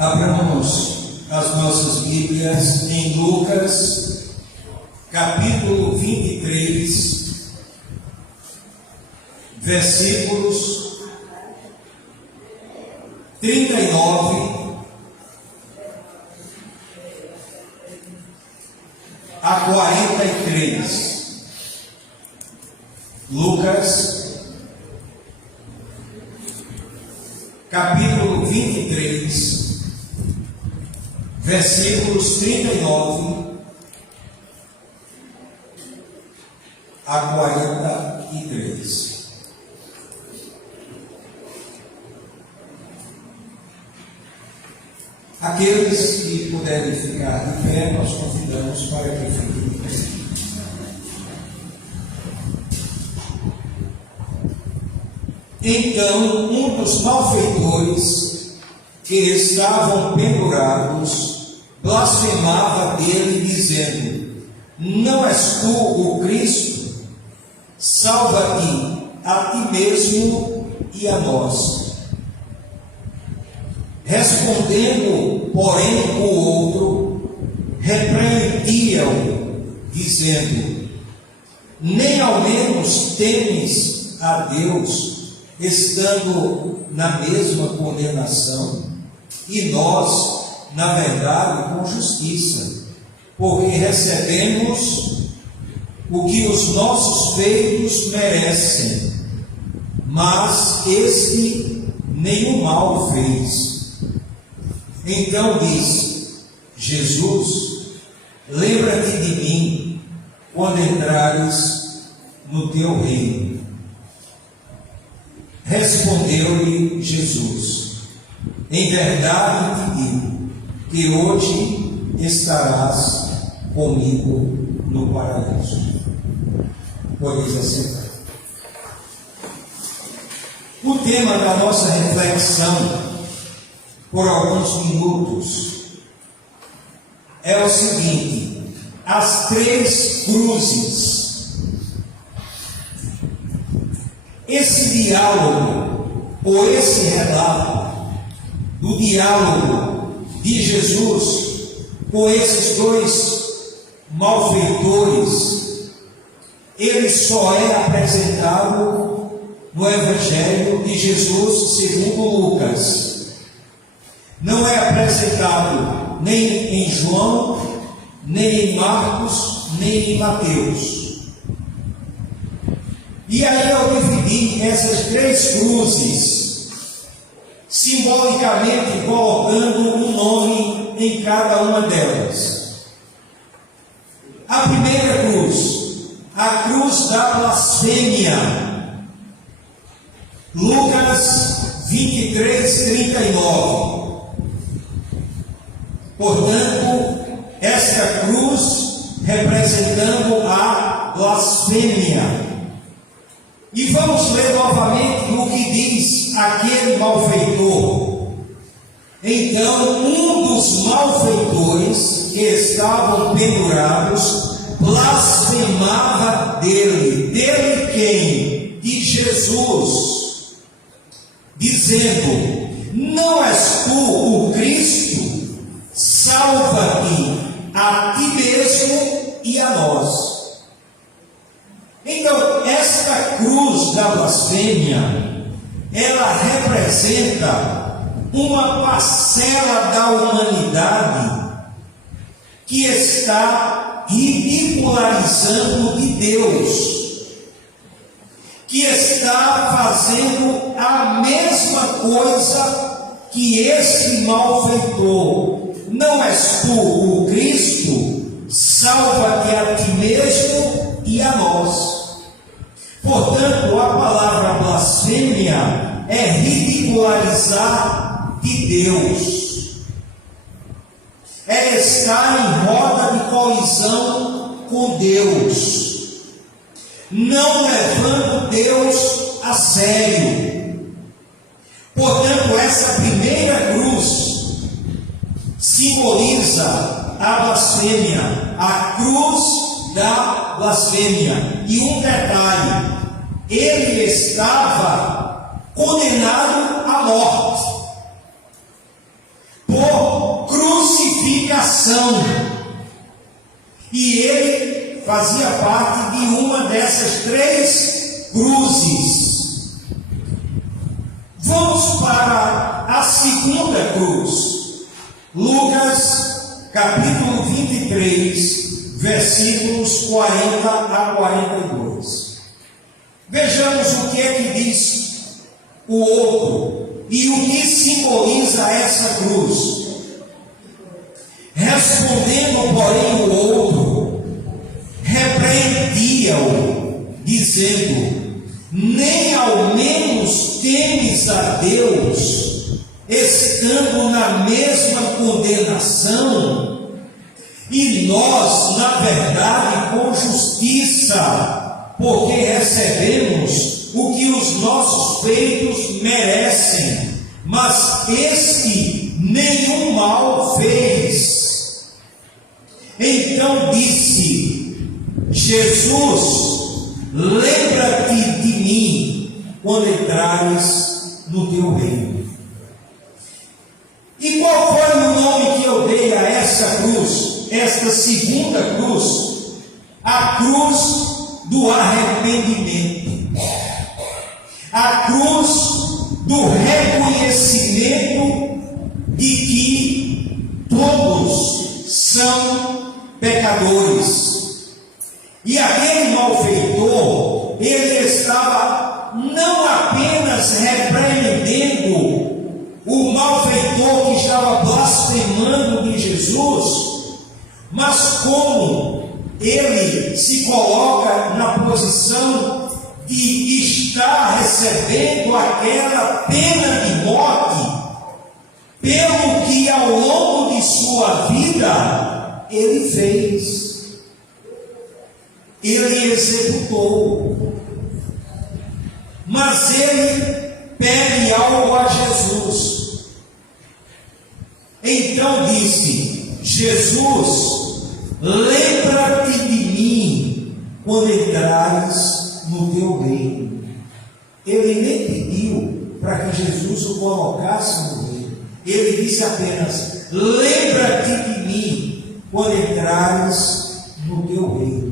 Abramos as nossas Bíblias em Lucas, capítulo 23, versículos 39 a 43. Lucas, capítulo 23, versículos 39 a 43. Aqueles que puderem ficar de pé, nós convidamos para que fiquem de pé. Então, um dos malfeitores que estavam pendurados blasfemava dele, dizendo: não és tu o Cristo? Salva-te a ti mesmo e a nós. Respondendo, porém, o outro, repreendia-o, dizendo: nem ao menos temes a Deus, estando na mesma condenação, e nós, na verdade, com justiça, porque recebemos o que os nossos feitos merecem, mas este nenhum mal fez. Então diz Jesus: lembra-te de mim quando entrares no teu reino. Respondeu-lhe Jesus: em verdade te digo que hoje estarás comigo no paraíso. Podeis assentar. O tema da nossa reflexão, por alguns minutos, é o seguinte: as três cruzes. Esse diálogo, ou esse relato do diálogo de Jesus com esses dois malfeitores, ele só é apresentado no Evangelho de Jesus segundo Lucas. Não é apresentado nem em João, nem em Marcos, nem em Mateus. E aí eu dividi essas três cruzes, simbolicamente colocando um nome em cada uma delas. A primeira cruz, a cruz da blasfêmia. Lucas 23, 39. Portanto, esta cruz representando a blasfêmia. E vamos ler novamente o que diz aquele malfeitor. Então, um dos malfeitores que estavam pendurados blasfemava dele. Dele quem? De Jesus, dizendo: não és tu o Cristo? Salva-te a ti mesmo e a nós. Então, esta cruz da blasfêmia, ela representa uma parcela da humanidade que está ridicularizando de Deus, que está fazendo a mesma coisa que este malfeitor. Não és tu o Cristo? Salva-te a ti mesmo e a nós. Portanto, a palavra blasfêmia é ridicularizar de Deus, é estar em roda de colisão com Deus, não levando Deus a sério. Portanto, essa primeira cruz simboliza a blasfêmia, a cruz da blasfêmia. E um detalhe: ele estava condenado à morte por nação. E ele fazia parte de uma dessas 3 cruzes. Vamos para a segunda cruz. Lucas, capítulo 23, versículos 40 a 42. Vejamos o que é que diz o outro e o que simboliza essa cruz. Respondendo, porém, o outro, repreendia-o, dizendo: nem ao menos temes a Deus, estando na mesma condenação, e nós, na verdade, com justiça, porque recebemos o que os nossos feitos merecem, mas este nenhum mal fez. Então disse Jesus: lembra-te de mim quando entrares no teu reino. E qual foi o nome que eu dei a essa cruz, esta segunda cruz? A cruz do arrependimento, a cruz do reconhecimento de que todos são pecadores. E aquele malfeitor, ele estava não apenas repreendendo o malfeitor que estava blasfemando de Jesus, mas como ele se coloca na posição de estar recebendo aquela pena de morte, pelo que ao longo de sua vida ele fez, ele executou. Mas ele pede algo a Jesus. Então disse: Jesus, lembra-te de mim quando entrares no teu reino. Ele nem pediu para que Jesus o colocasse no reino. Ele disse apenas: lembra-te de mim quando entrares no teu reino.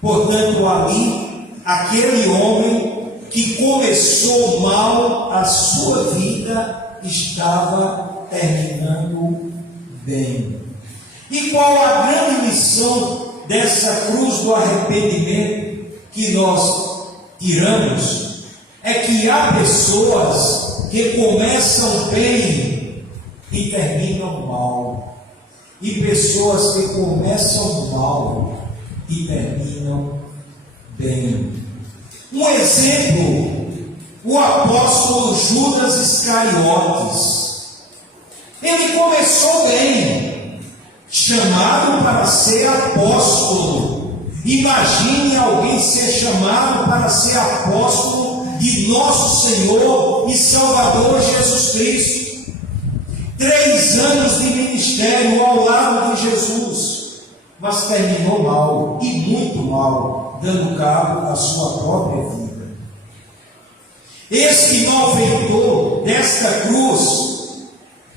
Portanto, ali, aquele homem que começou mal a sua vida estava terminando bem. E qual a grande missão dessa cruz do arrependimento que nós tiramos? É que há pessoas que começam bem e terminam mal, e pessoas que começam mal e terminam bem. Um exemplo, o apóstolo Judas Iscariotes. Ele começou bem, chamado para ser apóstolo. Imagine alguém ser chamado para ser apóstolo de nosso Senhor e Salvador Jesus Cristo. 3 anos de ministério ao lado de Jesus, mas terminou mal, e muito mal, dando cabo à sua própria vida. Este malfeitor desta cruz,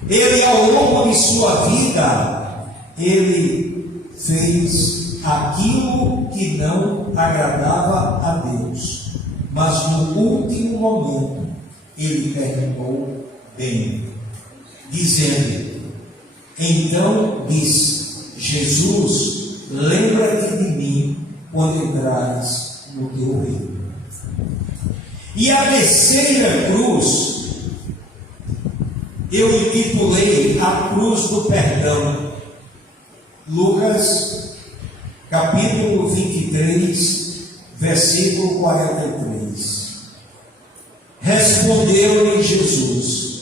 ele ao longo de sua vida, ele fez aquilo que não agradava a Deus, mas no último momento, ele terminou bem. Dizendo: então disse Jesus, lembra-te de mim quando entrares no teu reino. E a terceira cruz, eu intitulei a cruz do perdão. Lucas, capítulo 23, versículo 43. Respondeu-lhe Jesus: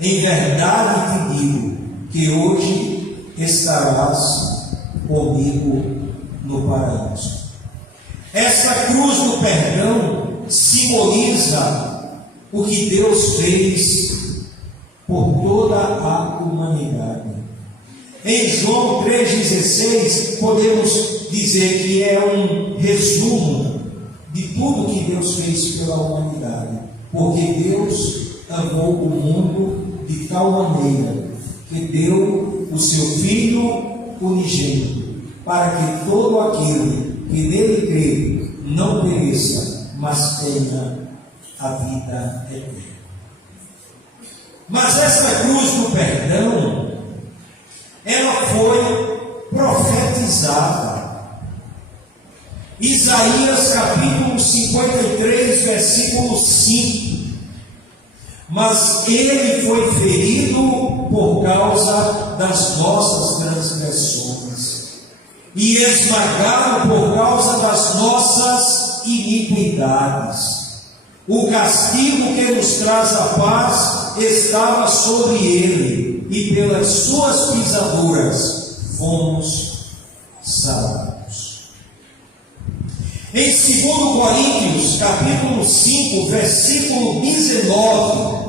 em verdade te digo que hoje estarás comigo no paraíso. Essa cruz do perdão simboliza o que Deus fez por toda a humanidade. Em João 3,16 podemos dizer que é um resumo de tudo que Deus fez pela humanidade, porque Deus amou o mundo de tal maneira que deu o seu Filho unigênito, para que todo aquele que nele crê não pereça, mas tenha a vida eterna. Mas essa cruz do perdão, ela foi profetizada. Isaías capítulo 53, versículo 5. Mas ele foi ferido por causa das nossas transgressões e esmagado por causa das nossas iniquidades. O castigo que nos traz a paz estava sobre ele, e pelas suas pisaduras fomos sarados. Em 2 Coríntios, capítulo 5, versículo 19,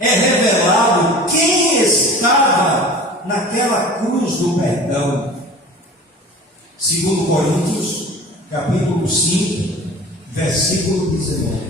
é revelado quem estava naquela cruz do perdão. 2 Coríntios, capítulo 5, versículo 19.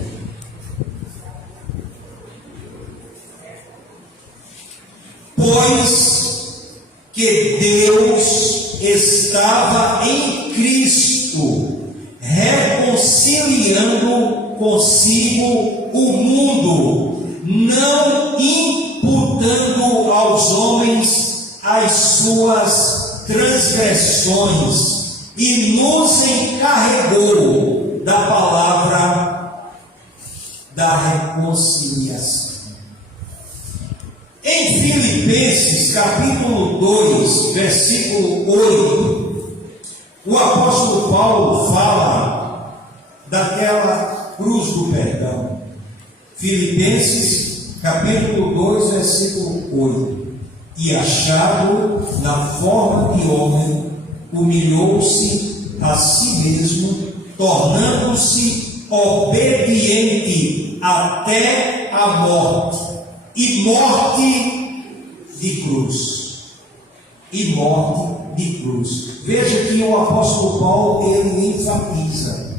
Pois que Deus estava em Cristo, reconciliando consigo o mundo, não imputando aos homens as suas transgressões, e nos encarregou da palavra da reconciliação. Em Filipenses capítulo 2, versículo 8, o apóstolo Paulo fala daquela cruz do perdão. Filipenses capítulo 2, versículo 8. E achado na forma de homem, humilhou-se a si mesmo, tornando-se obediente até a morte, e morte de cruz. E morte de cruz. Veja que o apóstolo Paulo, ele enfatiza,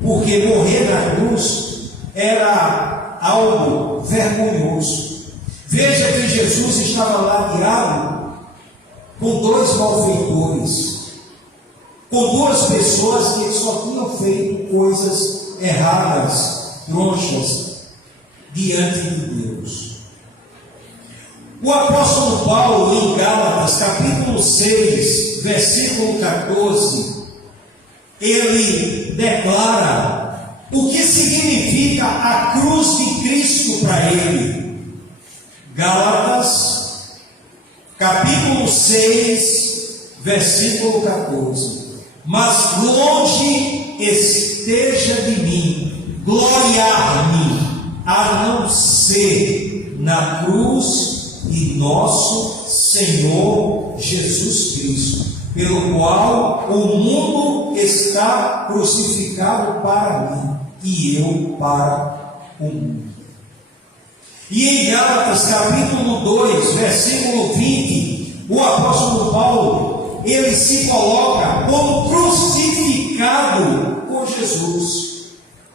porque morrer na cruz era algo vergonhoso. Veja que Jesus estava ladeado com dois malfeitores, com duas pessoas que só tinham feito coisas erradas, tronchas, diante de Deus. O apóstolo Paulo, em Gálatas, capítulo 6, versículo 14, ele declara o que significa a cruz de Cristo para ele. Gálatas, capítulo 6, versículo 14. Mas longe esteja de mim gloriar-me, a não ser na cruz de nosso Senhor Jesus Cristo, pelo qual o mundo está crucificado para mim e eu para o mundo. E em Gálatas capítulo 2, versículo 20, o apóstolo Paulo, ele se coloca como crucificado com Jesus,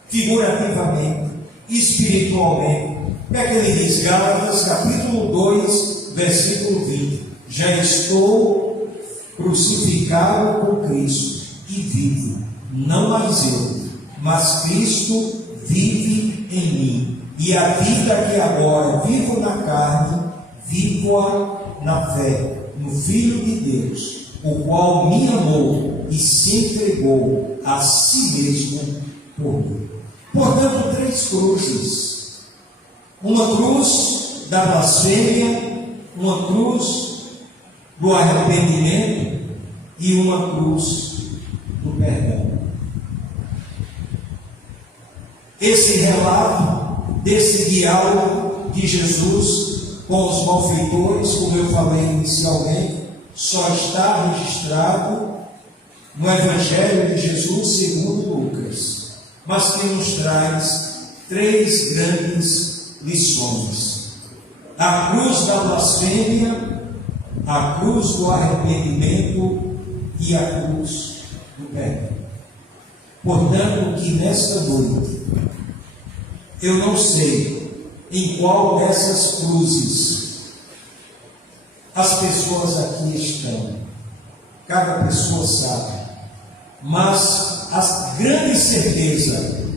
figurativamente, espiritualmente. O que é que ele diz? Gálatas capítulo 2, versículo 20. Já estou crucificado com Cristo e vivo, não mais eu, mas Cristo vive em mim. E a vida que agora vivo na carne, vivo-a na fé, no Filho de Deus, o qual me amou e se entregou a si mesmo por mim. Portanto, três cruzes: uma cruz da blasfêmia, uma cruz do arrependimento e uma cruz do perdão. Esse relato desse diálogo de Jesus com os malfeitores, como eu falei inicialmente, só está registrado no Evangelho de Jesus segundo Lucas, mas que nos traz três grandes lições: a cruz da blasfêmia, a cruz do arrependimento e a cruz do perdão. Portanto, que nesta noite, eu não sei em qual dessas cruzes as pessoas aqui estão. Cada pessoa sabe. Mas a grande certeza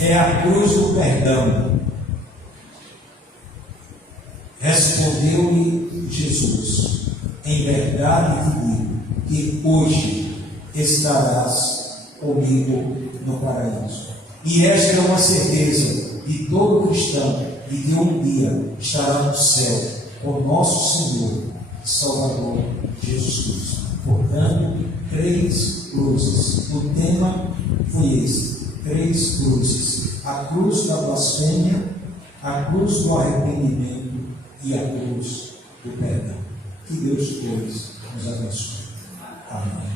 é a cruz do perdão. Respondeu-lhe Jesus: em verdade te digo que hoje estarás comigo no paraíso. E esta é uma certeza de todo cristão, de que um dia estará no céu com nosso Senhor e Salvador Jesus Cristo. Portanto, 3 cruzes. O tema foi esse: 3 cruzes. A cruz da blasfêmia, a cruz do arrependimento e a cruz do perdão. Que Deus, pois, nos abençoe. Amém.